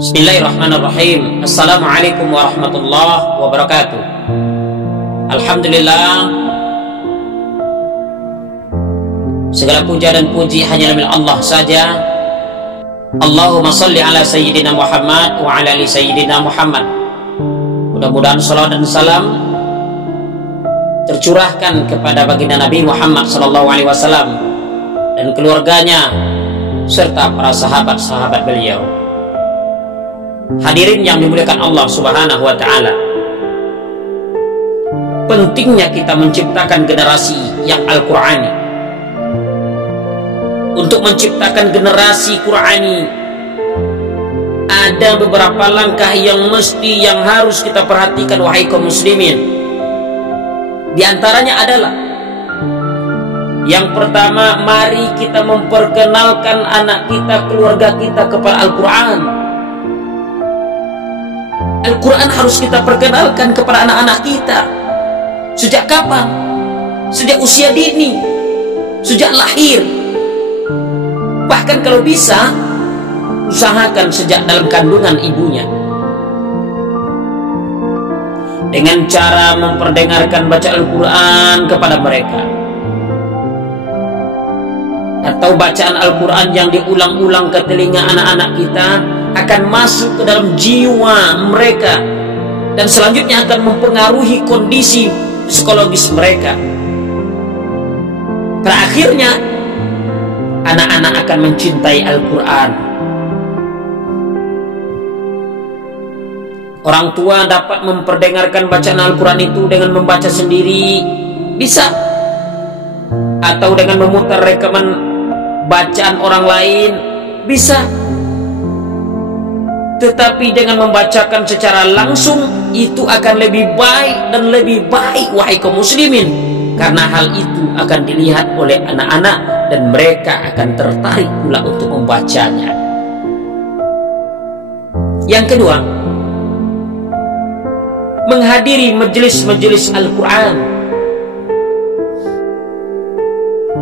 Bismillahirrahmanirrahim. Assalamualaikum warahmatullahi wabarakatuh. Alhamdulillah, segala puja dan puji hanya milik Allah saja. Allahumma salli ala sayyidina Muhammad wa ala ali sayyidina Muhammad. Mudah-mudahan salawat dan salam tercurahkan kepada baginda Nabi Muhammad sallallahu alaihi wasallam dan keluarganya serta para sahabat-sahabat beliau. Hadirin yang dimuliakan Allah Subhanahu wa ta'ala, pentingnya kita menciptakan generasi yang Al-Qur'ani. Untuk menciptakan generasi Qur'ani, ada beberapa langkah yang harus kita perhatikan, wahai kaum muslimin. Di antaranya adalah, yang pertama, mari kita memperkenalkan anak kita, keluarga kita kepada Al-Qur'an. Al-Quran harus kita perkenalkan kepada anak-anak kita. Sejak kapan? Sejak usia dini, sejak lahir. Bahkan kalau bisa, usahakan sejak dalam kandungan ibunya, dengan cara memperdengarkan baca Al-Quran kepada mereka, atau bacaan Al-Quran yang diulang-ulang ke telinga anak-anak kita akan masuk ke dalam jiwa mereka dan selanjutnya akan mempengaruhi kondisi psikologis mereka. Terakhirnya, anak-anak akan mencintai Al-Quran. Orang tua dapat memperdengarkan bacaan Al-Quran itu dengan membaca sendiri, bisa, atau dengan memutar rekaman bacaan orang lain, bisa. Tetapi dengan membacakan secara langsung itu akan lebih baik dan lebih baik, wahai kaum muslimin, karena hal itu akan dilihat oleh anak-anak dan mereka akan tertarik pula untuk membacanya. Yang kedua, menghadiri majelis-majelis Al-Quran.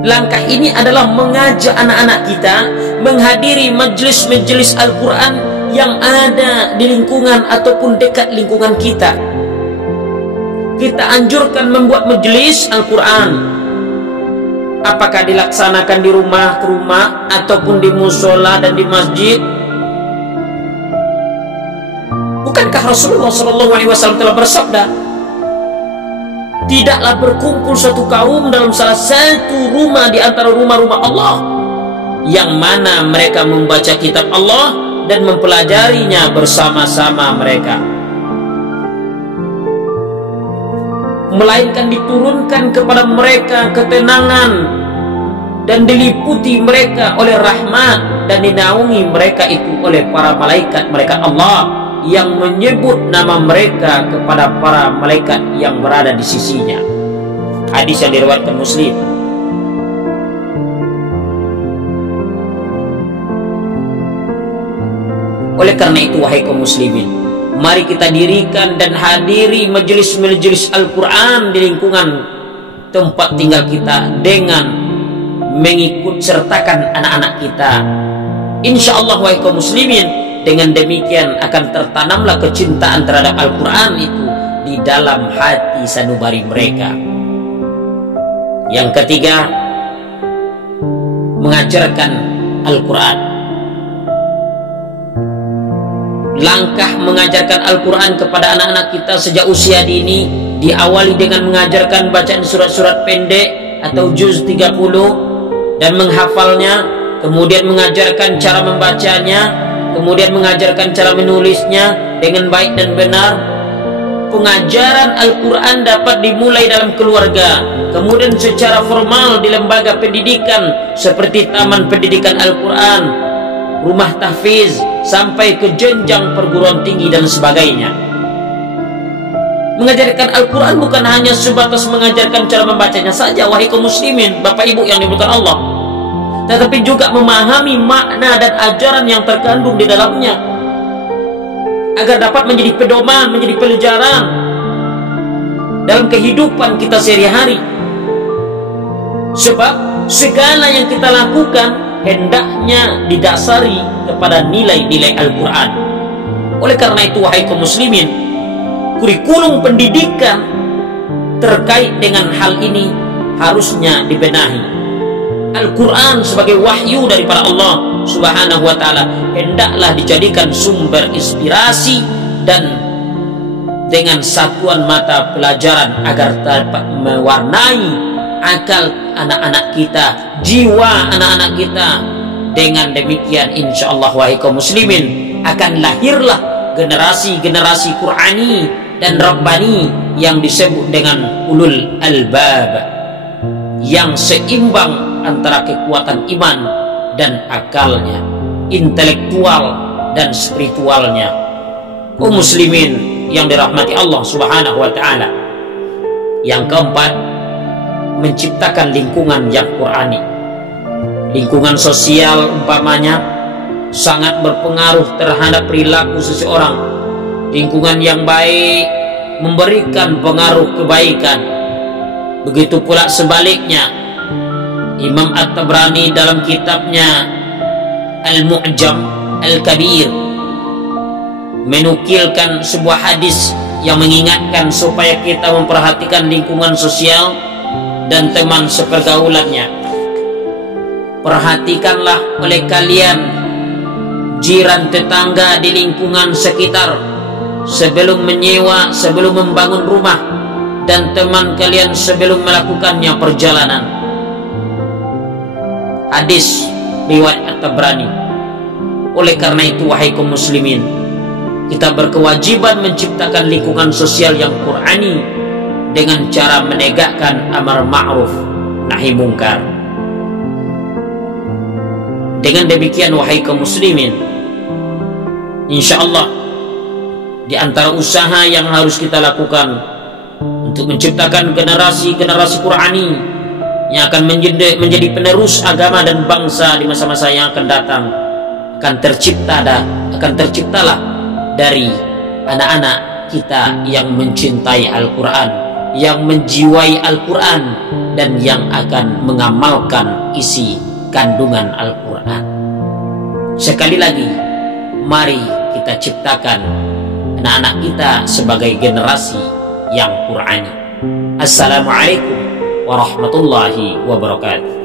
Langkah ini adalah mengajak anak-anak kita menghadiri majelis-majelis Al-Quran yang ada di lingkungan ataupun dekat lingkungan kita. Kita anjurkan membuat majelis Al-Quran, apakah dilaksanakan di rumah ke rumah ataupun di musola dan di masjid. Bukankah Rasulullah SAW telah bersabda, tidaklah berkumpul satu kaum dalam salah satu rumah di antara rumah-rumah Allah, yang mana mereka membaca kitab Allah dan mempelajarinya bersama-sama mereka, melainkan diturunkan kepada mereka ketenangan dan diliputi mereka oleh rahmat dan dinaungi mereka itu oleh para malaikat Allah yang menyebut nama mereka kepada para malaikat yang berada di sisinya. Hadis yang diriwayatkan Muslim. Oleh karena itu, wahai kaum muslimin, mari kita dirikan dan hadiri majelis-majelis Al-Quran di lingkungan tempat tinggal kita dengan mengikut sertakan anak-anak kita. Insya Allah, wahai kaum muslimin, dengan demikian akan tertanamlah kecintaan terhadap Al-Quran itu di dalam hati sanubari mereka. Yang ketiga, mengajarkan Al-Quran. Langkah mengajarkan Al-Quran kepada anak-anak kita sejak usia dini diawali dengan mengajarkan bacaan surat-surat pendek atau juz 30 dan menghafalnya, kemudian mengajarkan cara membacanya, kemudian mengajarkan cara menulisnya dengan baik dan benar. Pengajaran Al-Quran dapat dimulai dalam keluarga, kemudian secara formal di lembaga pendidikan seperti Taman Pendidikan Al-Quran, rumah tahfiz, sampai ke jenjang perguruan tinggi dan sebagainya. Mengajarkan Al-Quran bukan hanya sebatas mengajarkan cara membacanya saja, wahai kaum muslimin, bapak ibu yang dimuliakan Allah, tetapi juga memahami makna dan ajaran yang terkandung di dalamnya, agar dapat menjadi pedoman, menjadi pelajaran dalam kehidupan kita sehari-hari. Sebab segala yang kita lakukan hendaknya didasari kepada nilai-nilai Al-Quran. Oleh karena itu, wahai kaum muslimin, kurikulum pendidikan terkait dengan hal ini harusnya dibenahi. Al-Quran sebagai wahyu daripada Allah Subhanahu wa ta'ala hendaklah dijadikan sumber inspirasi dan dengan satuan mata pelajaran agar dapat mewarnai akal anak-anak kita, jiwa anak-anak kita. Dengan demikian insyaallah wahai kaum muslimin akan lahirlah generasi-generasi Qur'ani dan Rabbani yang disebut dengan ulul albab, yang seimbang antara kekuatan iman dan akalnya, intelektual dan spiritualnya. Kaum muslimin yang dirahmati Allah Subhanahu wa ta'ala, yang keempat, menciptakan lingkungan yang Qur'ani. Lingkungan sosial umpamanya sangat berpengaruh terhadap perilaku seseorang. Lingkungan yang baik memberikan pengaruh kebaikan. Begitu pula sebaliknya. Imam At-Tabrani dalam kitabnya Al-Mu'jam Al-Kabir menukilkan sebuah hadis yang mengingatkan supaya kita memperhatikan lingkungan sosial dan teman sepergaulannya. Perhatikanlah oleh kalian jiran tetangga di lingkungan sekitar sebelum menyewa, sebelum membangun rumah, dan teman kalian sebelum melakukannya perjalanan. Hadis riwayat At-Tabrani. Oleh karena itu wahai kaum muslimin, kita berkewajiban menciptakan lingkungan sosial yang Qur'ani dengan cara menegakkan amar ma'ruf nahi mungkar. Dengan demikian wahai kaum muslimin, insyaallah di antara usaha yang harus kita lakukan untuk menciptakan generasi-generasi Qur'ani yang akan menjadi penerus agama dan bangsa di masa-masa yang akan datang, akan terciptalah dari anak-anak kita yang mencintai Al-Quran, yang menjiwai Al-Quran, dan yang akan mengamalkan isi kandungan Al-Quran. Sekali lagi, mari kita ciptakan anak-anak kita sebagai generasi yang Qur'ani. Assalamualaikum warahmatullahi wabarakatuh.